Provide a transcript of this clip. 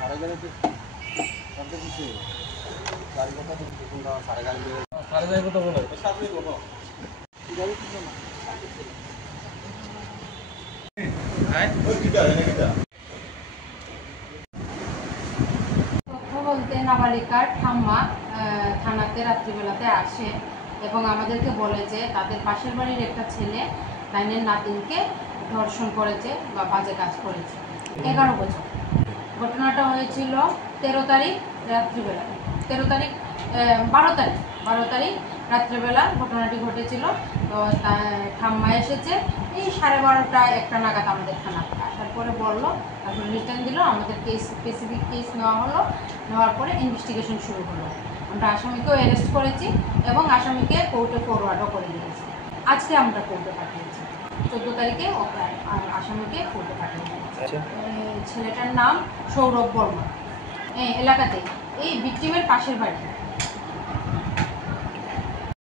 সাড়ে গাড়ি সাড়ে কিছু গাড়ি কথা সাড়ে গাড়ি সাড়ে গাড়ি কথা বলো সাড়ে বলো গাড়ি কিছু না কথা বলতে নাবালিকার ঠাম্মা থানাতে রাত্রিবেলাতে আসে এবং আমাদেরকে বলে যে তাদের পাশের বাড়ির একটা ছেলে লাইনের নাতিনকে ধর্ষণ করেছে বা বাজে কাজ করেছে 11 বছর। ঘটনাটা হয়েছিল 13 তারিখ রাত্রিবেলা, 12 তারিখ রাত্রিবেলা ঘটনাটি ঘটেছিল। তো ঠাম্মা এসেছে এই 12:30 একটা নাগাদ আমাদের থানাতে আসার পরে বললো, তারপরে রিটার্ন দিল, আমাদের স্পেসিফিক কেস নেওয়া হলো। নেওয়ার পরে ইনভেস্টিগেশন শুরু হলো। আমরা আসামিকেও অ্যারেস্ট করেছি এবং আসামিকে কোর্টে ফরওয়ার্ডও করে দিয়েছি। আজকে আমরা কোর্টে পাঠিয়েছি, 14 তারিখে আসামিকে কোর্টে পাঠিয়ে দিয়েছি। ছেলেটার নাম সৌরভ বর্মা, এই এলাকাতে, এই ভিকটিমের পাশের বাড়ি।